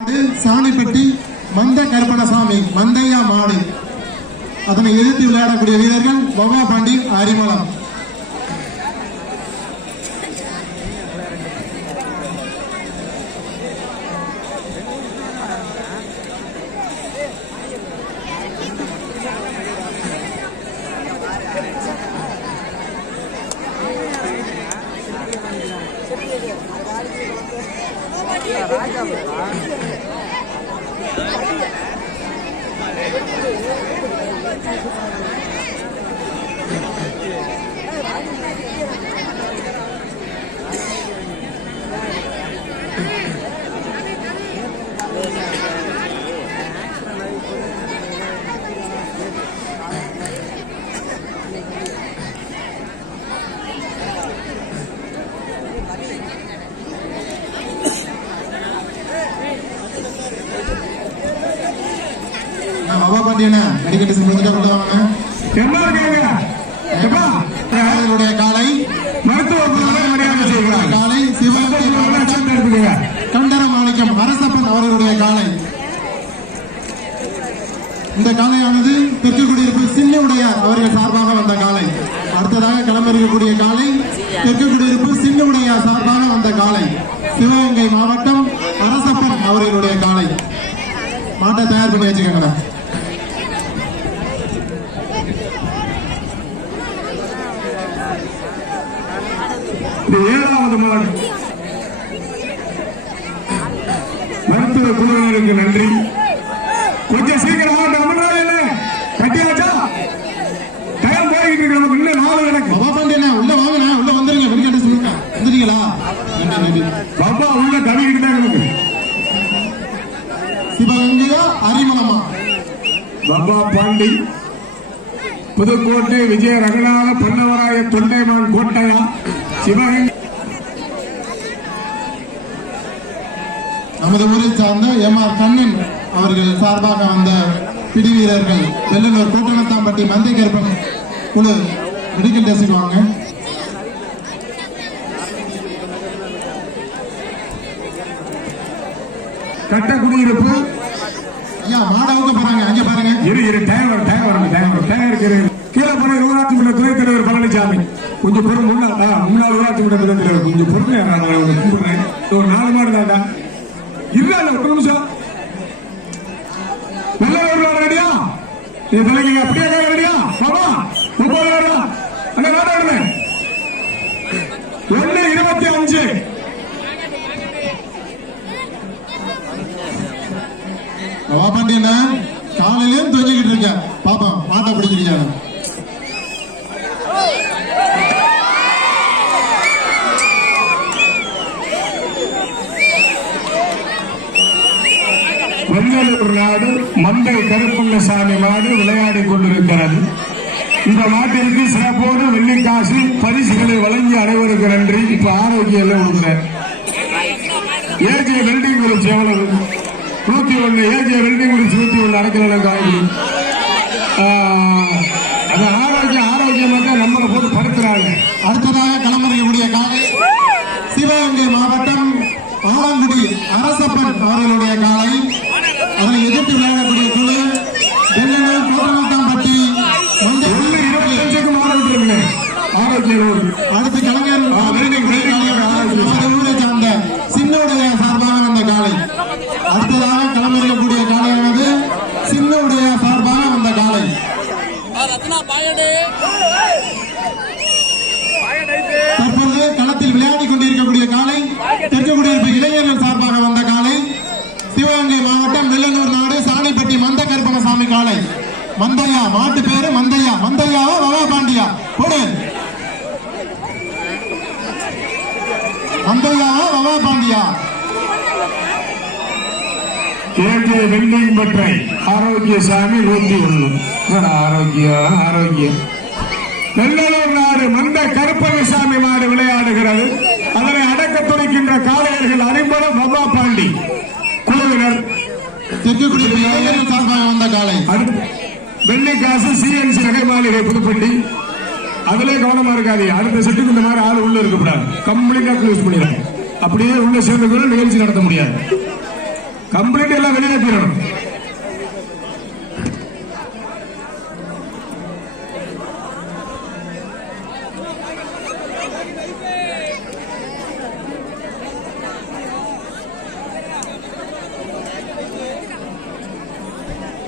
சாணிப்பட்டி மந்த கருப்பணசாமி மந்தையா மாடு. அதனை எதிர்த்து விளையாடக்கூடிய வீரர்கள் வவா பாண்டி அரிமளம். அவர்களுடைய காலை மருத்துவ காலை சிவகங்கை கண்டர மாணிக்கம் அரசப்பன் அவர்களுடைய காலை. இந்த காலையானது தெற்கு குடியிருப்பு சின்ன உடையார் அவர்கள் சார்பாக வந்த காலை. அடுத்ததாக களமிறக்கக்கூடிய காலை தெற்கு குடியிருப்பு சின்ன உடையார் சார்பாக வந்த காலை. சிவகங்கை மாவட்டம் அரசப்பன் அவர்களுடைய காலை. மாட்டை தயார் பண்ணி வச்சுக்கோங்க. ஏழாவது மாடு மருத்துவ குழுவினருக்கு நன்றி. கொஞ்சம் சீக்கிரம் கட்டியாச்சா டைம் போயிட்டு இருக்கு. நமக்கு இன்னும் 4 கணக்கு. பாபா பாண்டியண்ணா உள்ள வாங்கினா உள்ள வந்துருங்க. வெடிக்காட்டு சொல்லுங்க. வந்துட்டீங்களா? பாபா உள்ள கவிக்கிட்டு தான் நமக்கு. சிவகங்கையா அரிமளமா? பாபா பாண்டி புதுக்கோட்டை விஜய ரங்கநாத பல்லவராய தொண்டைமான் கோட்டையா சிவகங்கை. நமது ஊரை சார்ந்த எம்.ஆர். கண்ணன் அவர்கள் சார்பாக வந்த பிடி வீரர்கள் வெள்ளலூர் கூட்டணத்தாம்பட்டி மந்தை கருப்பன் குழு மெடிக்கல் டெஸ்ட் வாங்க. கட்ட குடியிருப்பு ஐயா மாடவுக்கு போறாங்க. அங்க பாருங்க. இரு டயர் கீழே போன ஊராட்சி மன்ற துணைத் தலைவர் பழனிசாமி கொஞ்சம் பொருள் முன்னாள் ஊராட்சி மன்ற துணைத் தலைவர் கொஞ்சம் பொருள் கும்பிடுறேன். ஒரு 4 மாடு தாண்டா இல்ல ஒரு நிமிஷம். நல்ல ஒரு ரெடியா நீ தலைங்க அப்படியே ரெடியா பாபா 30 அண்ணா நாடாடுங்க 1:25. பாண்டியண்ணா காலையிலும் தொங்கிக்கிட்டு இருக்க பாப்பா மாட்டை பிடிக்கிறீங்க. வெள்ளலூர் நாடு மந்தை கருப்பண்ணசாமி மாடு விளையாடி கொண்டிருக்கிறது. இந்த மாட்டிற்கு சிறப்போடு வெள்ளிக்காசு பரிசுகளை வழங்கி அனைவருக்கு நன்றி. இப்ப ஆரோக்கியம் கொடுக்குறேன். ஏஜே வெல்டிங் குரூப்ஸ் எவ்வளவு 101 ஏஜே வெல்டிங் குரூப்ஸ் 101 அரைக்கல காய்கறி. அது ஆரோக்கியமாக நம்மளை போட்டு படுத்துறாங்க. அடுத்ததாக களமிறக்கக்கூடிய காலை சிவகங்கை மாவட்டம் ஆலங்குடி அரசப்பன் அவர்களுடைய காலை. அதனை எதிர்த்து விளையாடக்கூடிய குழு வெள்ளலூர் கோட்டமத்தாம்பட்டி மந்தை. 25க்கு மாறிவிட்டு ஆரோக்கியம். அடுத்து கலைஞர் ஊரை சார்ந்த சின்னவுடைய சார்பாக வந்த காலை. அடுத்ததாக களமிறக்கக்கூடிய காலையானது சின்னவுடைய சார்பாக வந்த காலை. தற்பொழுது களத்தில் விளையாடி கொண்டிருக்கக்கூடிய காலை தெற்கு குடியிருப்பு இளைஞர்கள் சார்பாக வந்த காலை. சிவகங்கை மாவட்டம் வெள்ளலூர் நாடு சாணிப்பட்டி மந்த கருப்பணசாமி காலை. மந்தையா மாட்டு பேரு மந்தையா. மந்தையாவா வவா பாண்டியா? போடு. மந்தையாவா வவா பாண்டியா? ஏஜே வெல்டிங் பற்றை ஆரோக்கியசாமி 101. ஆரோக்கியம். வெள்ளலூர் நாடு மந்த கருப்பண்ணசாமி மாடு விளையாடுகிறது. அதனை அடக்க துடிக்கின்ற காளையர்கள் அனைவரும் வவா பாண்டி குழுவினர் தெற்கு குடியிருப்பு இளைஞர்கள் சார்பாக வந்த காலை. வெள்ளிக்காசு சிஎன்சி நகை மாளிகை புதுப்பட்டி. அதுல கவனமா இருக்காது. அடுத்த செட்டுக்கு இந்த மாதிரி ஆள் உள்ள இருக்கக்கூடாது. கம்ப்ளீட்டா க்ளோஸ் பண்ணிடுறாங்க. அப்படியே உள்ள சேர்ந்து நிகழ்ச்சி நடத்த முடியாது. கம்ப்ளீட் எல்லாம் வெளியே தரணும்.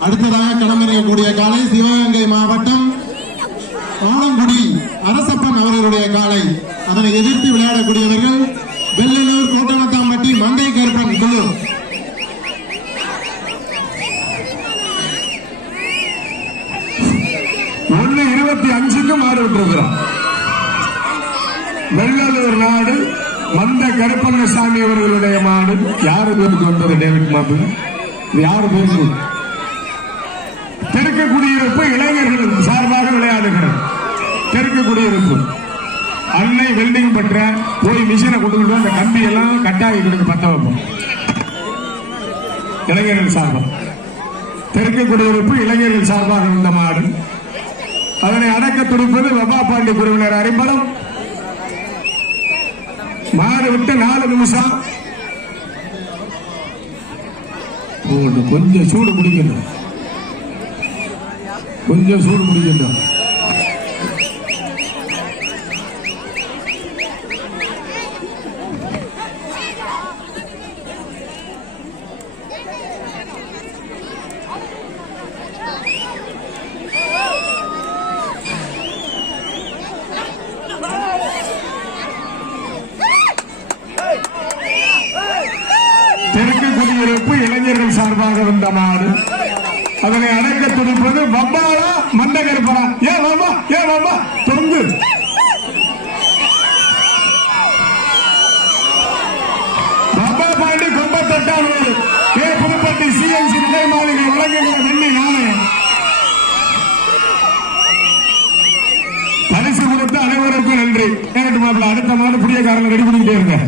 அடுத்ததாக களமிறங்கக்கூடிய காலை சிவகங்கை மாவட்டம் ஆலங்குடி அரசப்பன் அவர்களுடைய காலை. அதனை எதிர்த்து விளையாடக்கூடியவர்கள் வெள்ளலூர் கோட்டமத்தாம்பட்டி மந்தை கருப்பன் குழு. ஒன்னு 25க்கு மாறி விட்டுருக்கிறோம். வெள்ளலூர் நாடு மந்த கருப்பண்ணசாமி அவர்களுடைய மாடு. யாரு பேருக்கு வந்தது டேவிட் மாப்பு? யாரு பேருக்கு? தெற்கு குடியிருப்பு இளைஞர்கள் சார்பாக விளையாடுகிறது. தெற்கு குடியிருப்பு அன்னை வெல்டிங் பற்ற போய் மிஷினை கொண்டு அந்த கம்பி எல்லாம் கட்டாகி கொடுக்க பத்த வைப்போம். இளைஞர்கள் சார்பாக தெற்கு குடியிருப்பு இளைஞர்கள் சார்பாக வந்த மாடு. அதனை அடக்க துடிப்பது வபா பாண்டி குழுவினர் அறிம்பலம். மாடு விட்டு 4 நிமிஷம். கொஞ்சம் சூடு பிடிக்கணும், கொஞ்சம் சூடு பிடிக்கணும். தெற்கு குடியிருப்பு இளைஞர்கள் சார்பாக வந்த மாடு. அதனை அடக்க துடிப்பது வப்பாலா மந்தகருப்பரா? ஏன் வப்பா, ஏன் வப்பா தொங்கு. வப்பா பாண்டி கொம்பத்தட்டானூர் கே புதுப்பட்டி சிஎன்சி நிலை மாளிகை வழங்குகிற வெள்ளி நாணயம் பரிசு கொடுத்த அனைவருக்கும் நன்றி. கேட்டு மாப்பிள்ள அடுத்த மாடு புதிய காரணம் ரெடி பண்ணிக்கிட்டே இருங்க.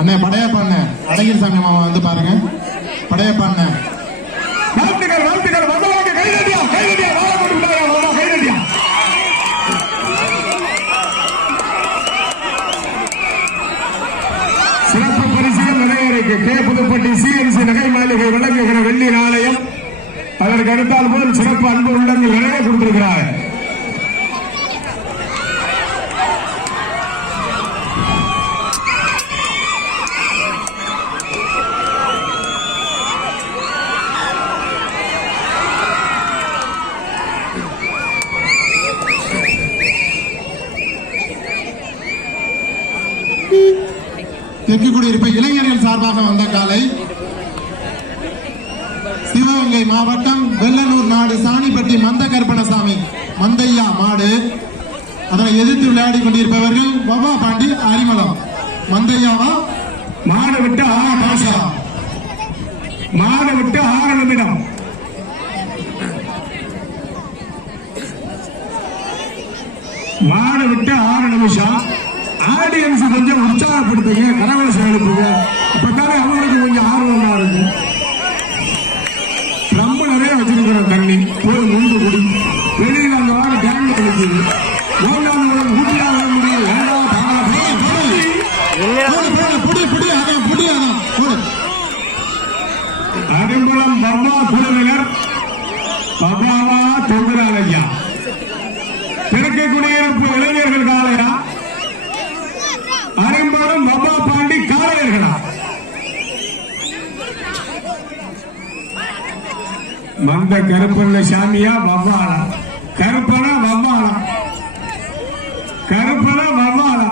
அண்ணே படையப்பா அண்ணே அழகிரி சாமி மாமா வந்து பாருங்க. படையப்பா அண்ணே வாழ்த்துக்கள், வாழ்த்துக்கள். வந்தவங்க கைதட்டியா, கைதட்டியா, வாழ கொண்டு விட்டாயா, கைதட்டியா. சிறப்பு பரிசுகள் நிறைய இருக்கு. கே புதுப்பட்டி சிஎன்சி நகை மாளிகை விளங்குகிற வெள்ளி நாணயம். அதற்கு அடுத்தால் போல் சிறப்பு அன்பு உள்ளங்கள் நிறைய கொடுத்திருக்கிறார். தெற்கு குடியிருப்பு இளைஞர்கள் சார்பாக வந்த காலை சிவகங்கை மாவட்டம் வெள்ளலூர் நாடு சாணிப்பட்டி மந்த கருப்பணசாமி மந்தையா மாடு. அதனை எதிர்த்து விளையாடி கொண்டிருப்பவர்கள் வபா பாண்டி அரிமளம். மந்தையாவா? மாடு விட்டு 6 பாஷா, மாடு விட்டு 6 நிமிடம். மாடு விட்டு 6 நிமிஷம். ஆடியன்ஸ் கொஞ்சம் உற்சாகப்படுத்துங்க, கரவசம் எழுப்புங்க. அப்பதானே அவங்களுக்கு கொஞ்சம் ஆர்வமா இருக்கும். ரொம்ப நிறைய வச்சிருக்கிறோம் தண்ணி, போய் முன்பு குடி. வெளியில் அந்த வார டேங்க் கழிக்குது. மூன்றாவது ஊட்டியாக வர முடியும். அரிம்பலம் பர்மா குழுவினர் பபாவா தொங்குறாலையா. கிழக்கு குடியிருப்பு இளைஞர்கள் காலையா, அரிம்பலம் பபா பாண்டி காளையர்களா? மந்த கருப்பண்ண சாமியா வவ்வாளா? கருப்பனா வவ்வாளா? கருப்பனா வவ்வாளா?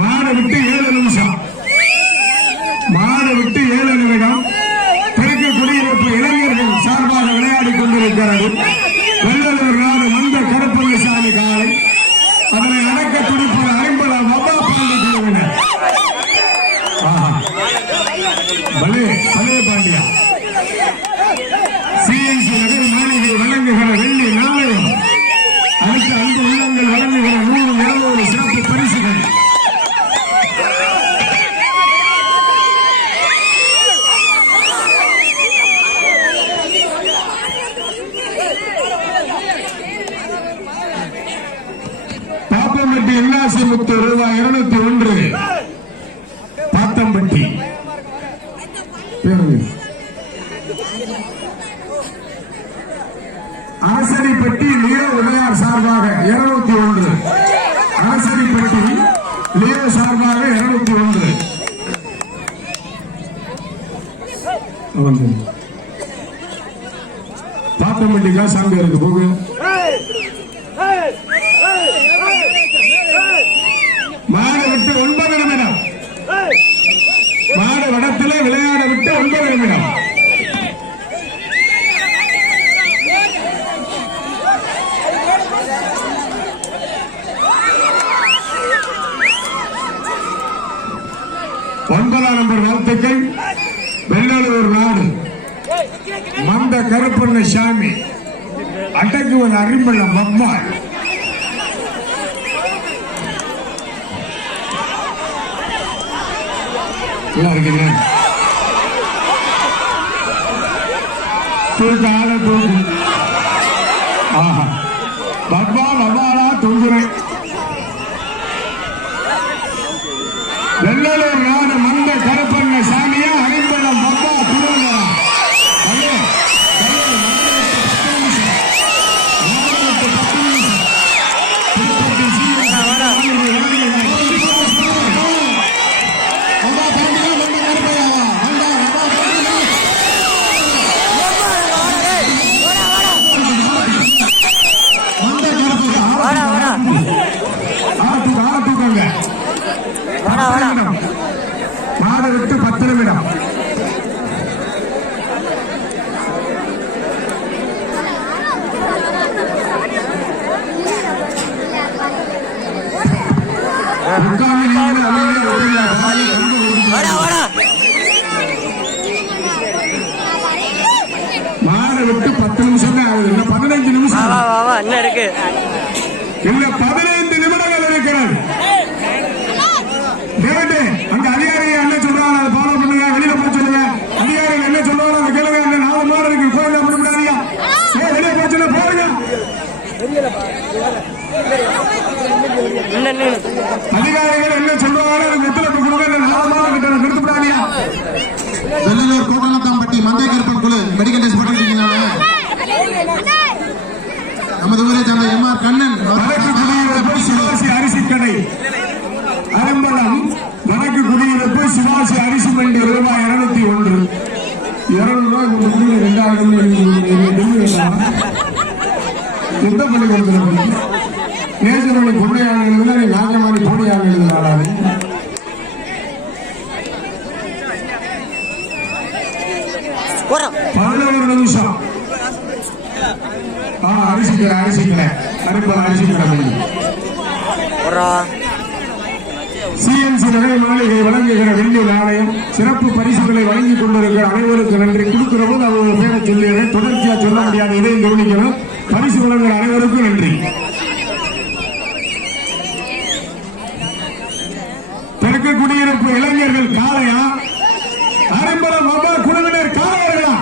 மாட விட்டு 7 நிமிஷம். மாட விட்டு 7 நிமிடம். தெற்கு குடியிருப்பு இளைஞர்கள் சார்பாக விளையாடிக் கொண்டிருக்கிறது. வெள்ளலூர் நாடு மந்த கருப்பண்ணசாமி காலை. அதனை அடக்க துடிப்பது 50 வப்பா பாண்டி குழுவினர். பலே பலே பாண்டியா. சிஎன்சி நகர் மாளிகை வழங்குகிற வெள்ளி நாணயம். அடுத்த அன்பு உள்ளங்கள் வழங்குகிற 100-200 சிறப்பு பரிசுகள். பாப்பம்பட்டி இன்னாசி முத்து ரூபாய் 201. பாத்தம்பட்டி அரசரிப்பட்டி லியோ உதயார் சார்பாக 201. அரசரிப்பட்டி லியோ சார்பாக 201. பாத்தம்பட்டிக்கா சாங்க இருக்கு போகு. மாடு விட்டு 9 நிமிடம். மாடு வடத்திலே விளையாட விட்டு 9 நிமிடம். ஒன்பதாம் நம்பர் வாழ்த்துக்கள். வெள்ளலூர் நாடு மந்த கருப்பண்ணசாமி அடக்குவன் அறிமளம் அம்மாள். தூக்கு ஆள தூக்கு. ஆஹா பப்பா பப்பாடா தூங்குறேன். வெள்ளலூர் நாடு மந்த கருப்பண்ணசாமியா அறிமளம் பப்பா துணுங்கரா. மாடு விட்டு 10 நிமிடம். மாடு விட்டு 10 நிமிஷம் தான் ஆகுது. இன்னும் 15 நிமிஷம் இருக்கு. இன்னும் 15 நிமிடங்கள் இருக்கிறது. அங்க அதிகாரிகள் என்ன சொல்றாங்க அதை ஃபாலோ பண்ணுங்க. வெளியில போய் சொல்லுங்க. அதிகாரிகள் என்ன சொல்றாங்க அதை கேளுங்க. 4 மாடு இருக்கு. கோயில முடியாதியா வெளியே போச்சுன்னா போடுங்க. அதிகாரிகள் என்ன சொல்றாங்க அதுக்கு ஒத்துழைப்பு கொடுங்க. 4 மாடு கிட்ட நிறுத்தப்படாதியா. வெள்ளலூர் கோட்டலத்தாம்பட்டி மந்தை கருப்பன் குழு மெடிக்கல் டெஸ்ட் போட்டுருக்கீங்களா? நமது ஊரை சேர்ந்த எம்ஆர் கண்ணன் சிவாசி அரிசி கடை அலம்பலம் வடக்கு குடியிருப்பு சிவாசி அரிசி மண்டி ரூபாய் 201. 200 ரூபாய் 2000 எந்த பள்ளி கொடுத்து நேசமணி பொண்ணையாக எழுதுனா நீ நாகமாணி போடியாக எழுதினாலே 11 நிமிஷம். அரிசிக்கிறேன் அரிசிக்கிறேன். சிஎன்சி நகை மாளிகை வழங்குகிற வெள்ளி நாணயம் சிறப்பு பரிசுகளை வழங்கிக் கொண்டிருக்கிற அனைவருக்கு நன்றி. கொடுக்கிற போது அவங்க பேரை சொல்லிடுறேன். தொடர்ச்சியா சொல்ல முடியாது. இதையும் கவனிக்கணும். பரிசு வழங்குகிற அனைவருக்கும் நன்றி. தெற்கு குடியிருப்பு இளைஞர்கள் காளையா அரைம்பலம் அம்மா குழுவினர் காளையர்களா?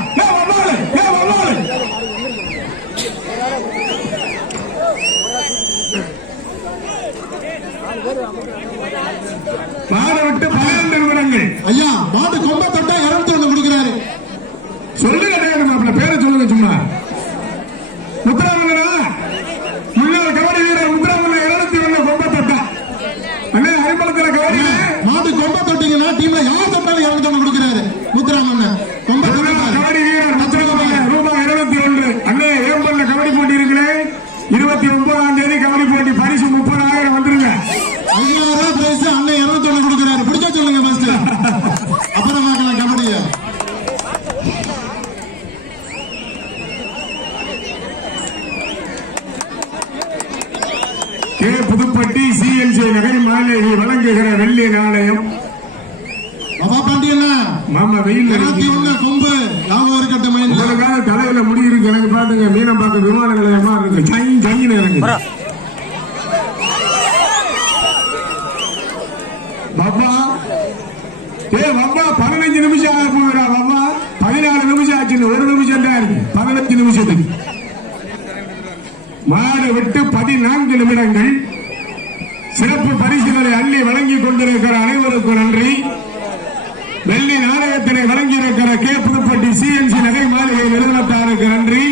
மாடு விட்டு 12 நிமிடங்கள். ஐயா மாடு கொம்ப தொட்டா 201 கொடுக்கிறாரு. சொல்லுங்க மாப்பிள்ள பேரை சொல்லுங்க. சும்மா முத்துராமண்ணா முன்னாள் கபடி வீரர் முத்துராமண்ணா 201 கொம்ப தொட்டா. அண்ணே அரைம்பலத்தில் கபடி மாடு கொம்ப தொட்டீங்கன்னா டீம்ல யார் தொட்டாலும் 201 கொடுக்கிறாரு. முத்துராமண்ணா கொம்ப கபடி வீரர் முத்துராமண்ணா ரூபாய் 201. அண்ணே ஏம்பல்ல கபடி போட்டி இருக்கிறேன். 29ஆம் தேதி கபடி போட்டி. பரிசு 30,000 வந்துருங்க. 50,000 பிரைஸ். அண்ணே வழங்குகிற வெள்ளி நாணயம் பாபா பாண்டியன் மாமா வெயில் 21 கொம்பு ஞாபகம் இருக்கட்டும். உங்களுக்காக தலையில முடி இருக்கு. எனக்கு பாத்துங்க மீனம்பாக்கம் விமான நிலையமா இருக்கு. சைன்னு இறங்கு பாப்பா. பாப்பா 15 நிமிஷம் ஆக போகிறா பாப்பா. 14 நிமிஷம் ஆச்சு. 1 நிமிஷம் தான் இருக்கு. 15 நிமிஷத்துக்கு மாடு விட்டு 14 நிமிடங்கள். சிறப்பு பரிசுகளை அள்ளி வழங்கிக் கொண்டிருக்கிற அனைவருக்கும் நன்றி. வெள்ளி நாணயத்தினை வழங்கியிருக்கிற கே புதுப்பட்டி சிஎன்சி நகை மாளிகை நிறுவனத்தாருக்கு நன்றி.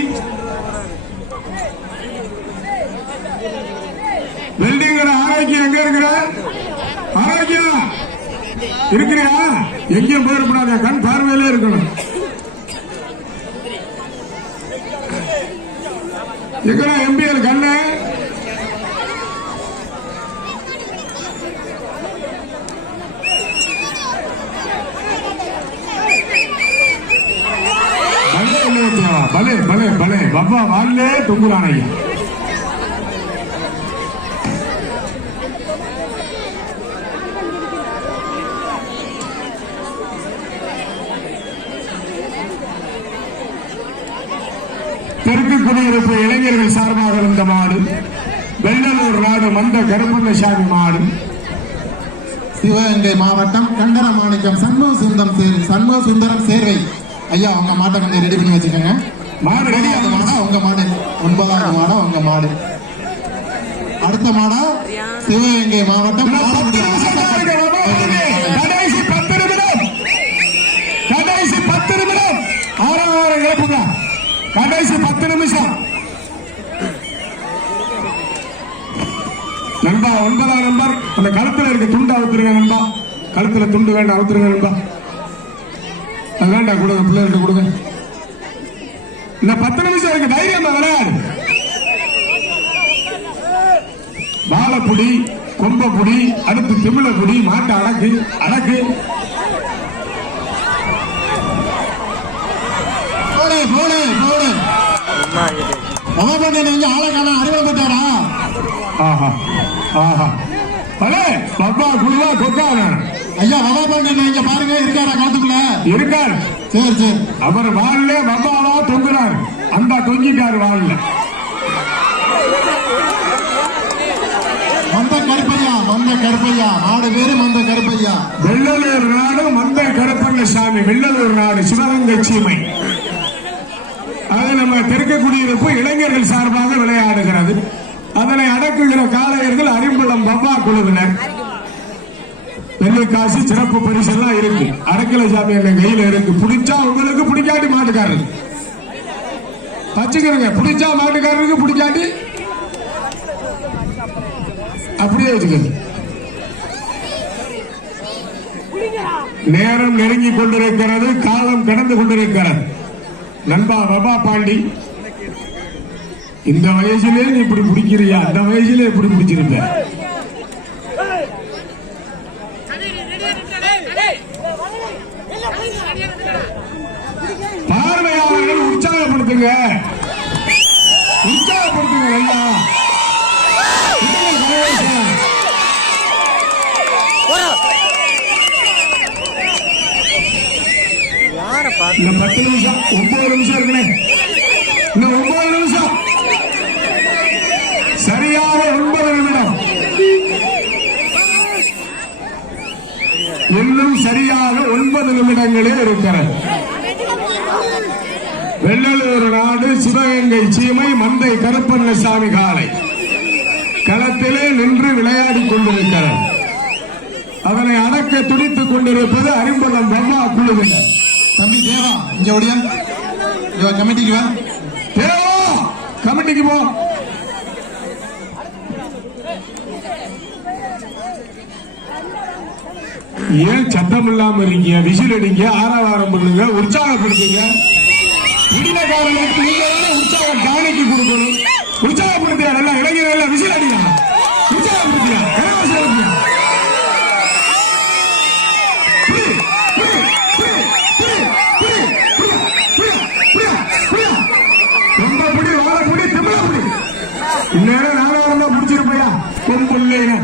வெள்ளிங்கிற ஆரோக்கியம் எங்க இருக்கிற ஆரோக்கியம் இருக்கிறியா? எங்கேயும் போயிடக்கூடாது. கண் பார்வையிலே இருக்கணும். எங்கடா எம்பிஎல் கண்ணு? பலே பலே பலே பாபா வாழே தொங்குறான் ஐயா. தெற்கு குடியிருப்பு இளைஞர்கள் சார்பாக இருந்த மாடு வெள்ளலூர் நாடு மந்த கருப்பண்ணசாமி மாடு. சிவகங்கை மாவட்டம் கண்டரமாணிக்கம் சண்முக சுந்தரம் சேர்வை ஐயா. உங்க மாட்டை கொஞ்சம் ரெடி பண்ணி வச்சுக்கோங்க. மாடு ரெடி மாடா உங்க மாடு. 9வது மாடா உங்க மாடு. அடுத்த மாடா சிவகங்கை மாவட்டம் கடைசி 10 நிமிடம். கடைசி 10 நிமிடம். 6வது இழப்புங்க. கடைசி 10 நிமிஷம். நண்பா 9ஆம் நம்பர் அந்த கழுத்துல இருக்க துண்டு அவுத்துருங்க நண்பா. கழுத்துல துண்டு வேண்டாம், அவுத்துருங்க நண்பா. அது வேண்டாம், கொடுங்க பிள்ளைகிட்ட கொடுங்க. இன்னும் 10 நிமிஷம் இருக்கு. தைரியமா விளையாடு. வாழைப்புடி, கொம்பப்புடி, அடுத்து திமிழப்புடி, மாட்டு அடக்கு அடக்கு. போடு போடு போடு. ஆளக்கான அறிவுறுத்தாரா? ஆஹா ஆஹா பலே பப்பா குருவா கொக்கான ஐயா. வவா பாண்டியன் இங்க பாருங்க இருக்காரா? காத்துக்குள்ள இருக்கார். சரி சரி. அவர் வாழல பப்பாவா தொங்குறார். அந்த தொங்கிட்டார் வாழல. மந்த கருப்பையா மந்த கருப்பையா மாடு பேரு மந்த கருப்பையா. வெள்ளலூர் நாடு மந்த கருப்பண்ணசாமி. வெள்ளலூர் நாடு சிவகங்கை சீமை. அது நம்ம தெற்கு குடியிருப்பு இளைஞர்கள் சார்பாக விளையாடுகிறது. அதனை அடக்குகிற காளையர்கள் அரிம்புலம் பப்பா குழுவினர். வெள்ளிக்காசு சிறப்பு பரிசு எல்லாம் இருக்கு. அடக்கல சாமி எங்க கையில இருக்கு. பிடிச்சா உங்களுக்கு, பிடிக்காட்டி மாட்டுக்காரருக்கு வச்சுக்கிறங்க. பிடிச்சா மாட்டுக்காரருக்கு, பிடிக்காட்டி அப்படியே வச்சுக்கோங்க. நேரம் நெருங்கி கொண்டிருக்கிறது. காலம் கடந்து கொண்டிருக்கிறது. நண்பா பாபா பாண்டி, இந்த வயசுலே நீ இப்படி பிடிக்கிறியா? அந்த வயசுல எப்படி பிடிச்சிருக்க? பார்வையாளர்கள் உற்சாகப்படுத்துங்க, உற்சாகப்படுத்துங்க ஐயா. இந்த 10 நிமிஷம் 9 நிமிஷம் இருக்குனே. இன்னும் 9 நிமிஷம். சரியாக 9 நிமிடம். இன்னும் சரியாக 9 நிமிடங்களே இருக்கிறது. வெள்ளலூர் நாடு சிவகங்கை சீமை மந்தை கருப்பண்ணசாமி காளை களத்திலே நின்று விளையாடிக் கொண்டிருக்கிறது. அதனை அடக்க துடித்துக் கொண்டிருப்பது அரிம்பலம் பவ்வா குழுவினர். தம்பி தேவா இங்க ஓடியா. கமிட்டிக்கு வா. தேவா கமிட்டிக்கு போ. ஏன் சத்தம் இல்லாம இருக்கீங்க? விசில் அடிங்க, ஆரவாரம் பண்ணுங்க, உற்சாகப்படுத்துங்க. இடினக்காரர்களுக்கு நீங்க உற்சாக காணிக்கு கொடுக்கணும். உற்சாகப்படுத்தியா? நல்லா இளைஞர்கள் விசில் அடியா, உற்சாகப்படுத்தியா, கரவாசம் ரொம்ப புடி, வாழை புடி, திமிழ புடி. இந்நேரம் நானும் பிடிச்சிருப்பையா கொம்பு இல்லையா?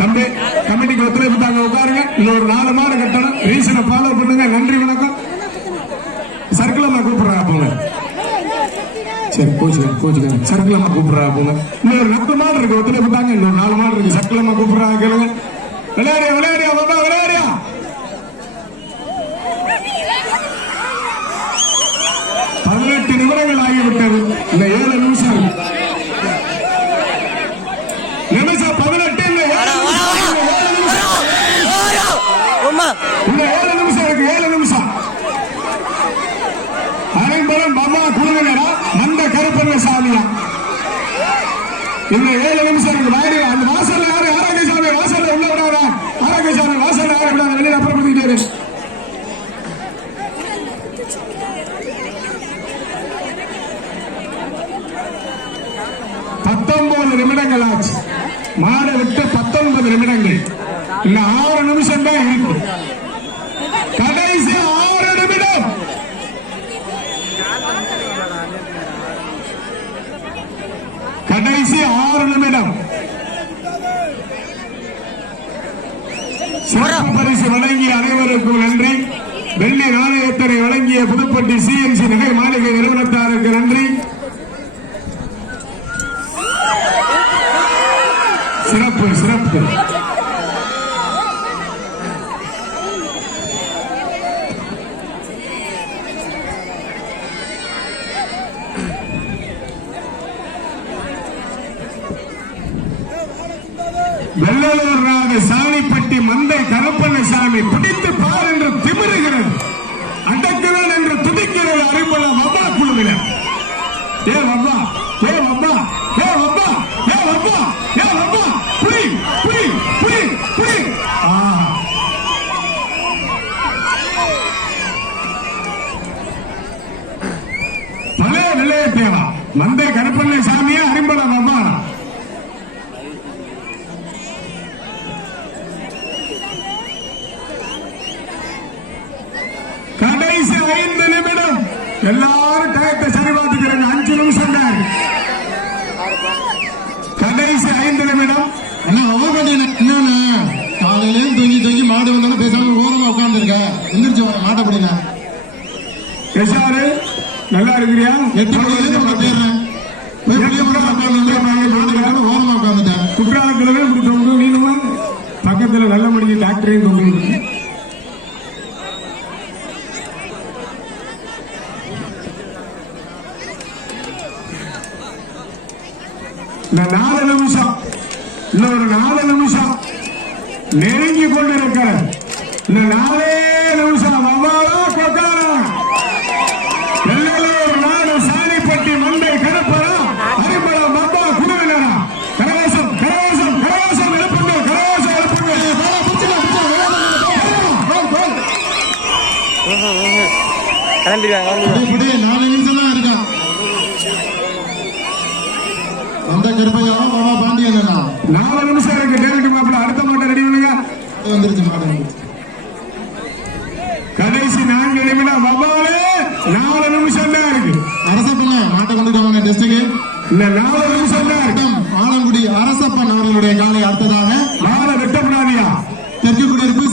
தம்பி கமிட்டிக்கு ஒத்துழைப்பு தாங்க, உட்காருங்க. இன்னொரு 4 மாடு கட்டணும். ரீசனை ஃபாலோ பண்ணுங்க. நன்றி, வணக்கம். சர்க்கிள் அம்மா கூப்பிடுறா போங்க. சரி, கோச்சுக்க சர்க்கிள் அம்மா கூப்பிடுறா போங்க. இன்னொரு 4 மாடு இருக்கு, ஒத்துழைப்பு தாங்க. இன்னொரு 4 மாடு இருக்கு, சர்க்கிள் அம்மா கூப்பிடுறா கேளுங்க. விளையாடியா பாபா, விளையாடியா. 18 நிமிடங்கள் ஆகிவிட்டது. இந்த 7 நிமிஷம் நிமிஷம் 18 இந்த 7 நிமிஷம் இருக்கு. 7 நிமிஷம் அனைவரும் பாபா குழுவினரா மந்த கருப்பண்ணசாமியா. இந்த 7 நிமிஷம் இருக்கு. வாயில அந்த வாசல்ல யாரு? ஆரோக்கியசாமி வாசல்ல உள்ள விடாத. ஆரோக்கியசாமி வாசல்ல யாரு விடாத, வெளியில அப்புறப்படுத்திட்டு. 19 நிமிடங்கள் ஆச்சு. மாடு விட்டு 19 நிமிடங்கள். இன்னும் 6 நிமிஷம் தான் இருக்கு. கடைசி 6 நிமிடம். கடைசி 6 நிமிடம். சிறப்பு பரிசு வழங்கிய அனைவருக்கும் நன்றி. வெள்ளி நாணயத்தினை வழங்கிய புதுப்பட்டி சிஎன்சி நகை மாளிகை நிறுவனத்தாருக்கு நன்றி. சிறப்பு சிறப்பு. வெள்ளலூர் நாடு சாணிப்பட்டி மந்தை கருப்பண்ணசாமி பிடித்து பார் என்று திமிருகிறது, அடக்குவேன் என்று துடிக்கிறது அறிவுள்ள வப்பா குழுவினர். ஏ வப்பா, ஏ வப்பா, ஏ வப்பா, ஏ வப்பா, ஏ வப்பா, புடி புடி புடி புடி. பழைய விளைய தேவா மந்தை கருப்பண்ணசாமியே அறிவுள்ள வப்பா. கடைசி 5 நிமிடம். எல்லாரும் டயத்தை சரி பார்த்துக்கிறாங்க. 5 நிமிஷம் தான். கடைசி 5 நிமிடம். என்னன்னு காலையிலேயும் தூங்கி மாடு வந்தாலும் பேசாம ஓரமா உட்கார்ந்து இருக்க. எந்திரிச்சு மாட்ட அப்படின்னா பேசாரு. நல்லா இருக்கிறியா? 8 மணிலேருந்து போயிடுறேன். ஓரமா உட்காந்துட்டேன். குற்றாலத்துல தொங்கு. நீனுமா பக்கத்துல நல்ல மணிக்கு டாக்டரையும் தொங்கு. இந்த 4 நிமிஷம், இன்னொரு 4 நிமிஷம் நெருங்கி கொண்டிருக்கிற இந்த 4 நிமிஷம். வவ்வாலா கொக்காரா வெள்ளலூர் நாடு சாணிப்பட்டி மந்தை கருப்பரா அறிமுகம் வவ்வா குழுவினரா. கரவாசம் கரவாசம் கரவாசம் எழுப்புங்க, கரவாசம் எழுப்புங்க. இப்படி 4 நிமிஷம் தான் இருக்கா. அந்த கருப்பையாவா பாபா பாண்டியன் 4 நிமிஷம் இருக்கு. டேவிட் மாப்பிள்ள அடுத்த மாட்டை ரெடி பண்ணுங்க. வந்துருச்சு மாடு. கடைசி 4 நிமிடம். வவ்வாலே 4 நிமிஷம் தான் இருக்கு. அரசப்பண்ண மாட்டை கொண்டுட்டாங்க டெஸ்டுக்கு. இந்த 4 நிமிஷம் தான் இருக்கு. ஆலங்குடி அரசப்பன் அவர்களுடைய காலை அடுத்ததாக மாலை வெட்டப்படாதியா. தெற்கு குடியிருப்பு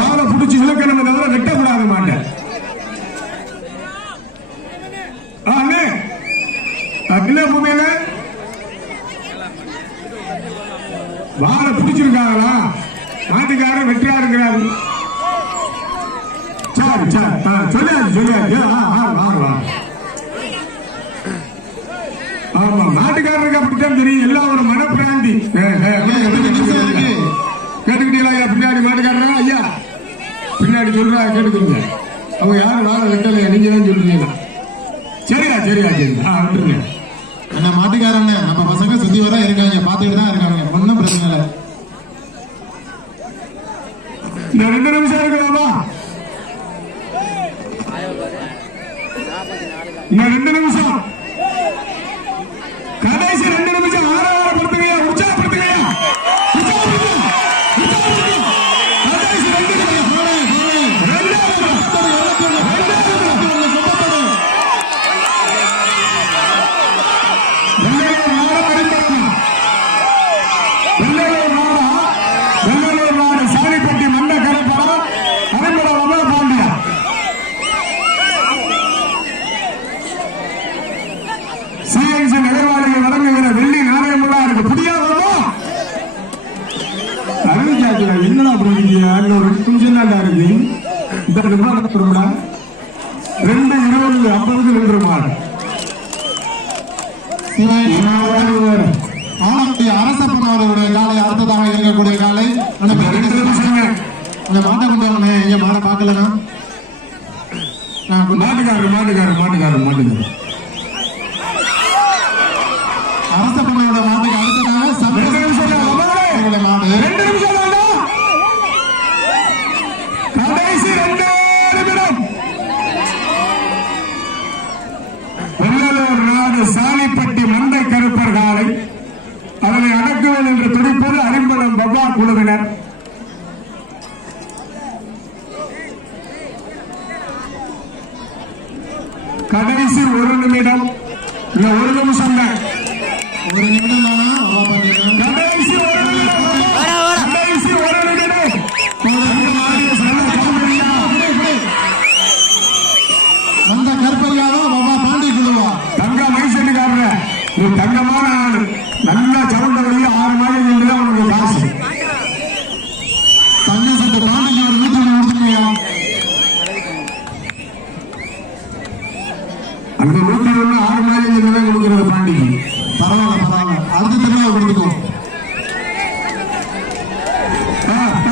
மாலை பிடிச்சி இழுக்கணும், தவிர வெட்டக்கூடாது மாட்டேன். பூமியில வாழ பிடிச்சிருக்காங்களா? நாட்டுக்காரர் வெற்றா இருக்கிறாரு. சரி சரி சொல்லியாச்சு. ஆமா, நாட்டுக்காரருக்கு அப்படித்தான் தெரியும். எல்லாம் ஒரு மனப்பிராந்தி. கேட்டுக்கிட்டீங்களா பின்னாடி மாட்டுக்காரரா? ஐயா பின்னாடி சொல்றா, கேட்டுக்கிறீங்க. அவங்க யாரும் வாழ வெட்டலையா? நீங்க தான் சொல்றீங்க. சரியா சரி விட்டுருங்க. என்ன மாட்டுக்காரன் நம்ம பசங்க சுத்தி வர இருக்காங்க, பாத்துக்கிட்டு தான் இருக்காங்க. ஒன்னும் பிரச்சனை இல்லை. இந்த 2 நிமிஷம் இருக்குதாமா? இந்த 2 நிமிஷம், கடைசி 2 நிமிஷம். ஆரவாரப்படுத்துங்க, உற்சாகப்படுத்துங்க. கடைசி 2 நிமிஷம். வெள்ளலூர் நிமிடம் 2:20:50 நின்று மாடு ஆனந்தி அரசப்பன் அவர்களுடைய காலை அடுத்ததாக இருக்கக்கூடிய காலை அந்த மாட்டை கொண்டு வாங்க. இங்க மாடை பார்க்கலனா மாட்டுக்காரர் அரசப்பனோட மாட்டுக்கு அடுத்ததாக சந்தோஷ் மாடு கடைசி 2 நிமிடம். வெள்ளலூர் நாடு சாலிப்பட்டி மந்தை கருப்பர் காலை அதனை அடக்குவேன் என்று துடிப்பது அரிம்பலம் பப்பா குழுவினர். கடைசி 1 நிமிடம். இந்த 1 நிமிஷம் தான். 1 நிமிடம் தானா? கடைசி 1 நிமிடம். கடைசி 1 நிமிடம். அந்த கருப்பையாவா பாபா பாண்டி குழுவா தங்க மைசெட்டுக்காரர நீ தங்கமான ஆளு. நல்லா சவுண்ட வழி 6 மாதம் நின்று உனக்கு காசு. தங்க சட்ட பாண்டிக்கு ஒரு 100 கொடுத்துருக்கியா? அந்த 101 6 மாதம் நின்று கொடுக்கிறது பாண்டிக்கு. பரவாயில்ல அடுத்த திருவிழா கொடுத்துக்கோ.